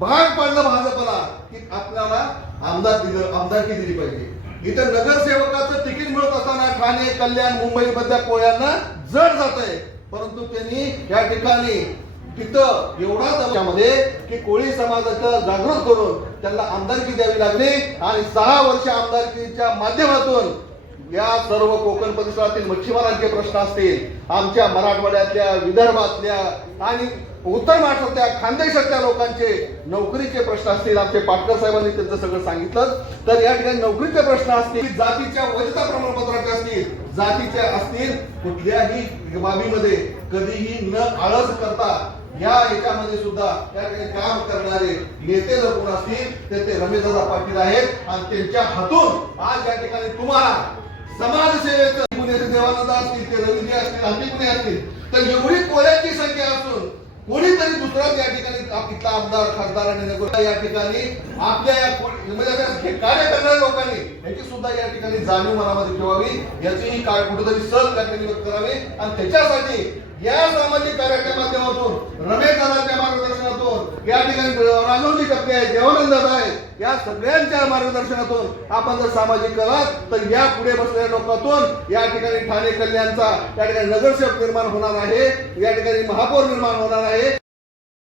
भाग पाडलं भाजपला की आपल्याला आमदार दिलं आमदारकी दिली पाहिजे. इथं नगरसेवकाचं तिकीट मिळत असताना ठाणे कल्याण मुंबई मधल्या कोळ्यांना जड जात आहे परंतु त्यांनी या ठिकाणी तिथं एवढा दबावामध्ये की कोळी समाजाचं जागृत करून त्यांना आमदारकी द्यावी लागली. आणि सहा वर्ष आमदारकीच्या माध्यमातून या सर्व कोकण परिसरातील मच्छीमारांचे प्रश्न असतील आमच्या मराठवाड्यातल्या विदर्भातल्या आणि उत्तर महाराष्ट्रातल्या खानदेशातल्या लोकांचे नोकरीचे प्रश्न असतील आमचे पाटकर साहेबांनी त्यांचं सगळं सांगितलं. तर या ठिकाणी नोकरीचे प्रश्न असतील जातीच्या वैधता प्रमाणपत्राचे असतील जातीच्या असतील कुठल्याही बाबीमध्ये कधीही न आळस करता या याच्यामध्ये सुद्धा त्या ठिकाणी काम करणारे नेते जर कोण असतील तर ते रमेशदादा पाटील आहेत आणि त्यांच्या हातून आज या ठिकाणी तुम्हाला समाजसेवेचं देवानंद असतील ते रवींद्र असतील हल्लीपुणे असतील तर एवढी कोळ्यांची संख्या असून कोणीतरी दुसरा या ठिकाणी इथला आमदार खासदारांनी आणि या ठिकाणी आपल्या या म्हणजे कार्य करणाऱ्या लोकांनी याची सुद्धा या ठिकाणी जाणीव मनामध्ये ठेवावी. याचीही काय कुठेतरी सहज त्या ठिकाणी व्यक्त करावे. आणि त्याच्यासाठी या सामाजिक कार्याच्या माध्यमातून रमेश या ठिकाणी राजवली टप्पे आहेत देवानंद दादा आहेत या सगळ्यांच्या मार्गदर्शनातून आपण जर सामाजिक कला तर या पुढे बसलेल्या लोकांतून या ठिकाणी ठाणे कल्याणचा या ठिकाणी नगरसेवक निर्माण होणार आहे या ठिकाणी महापौर निर्माण होणार आहे.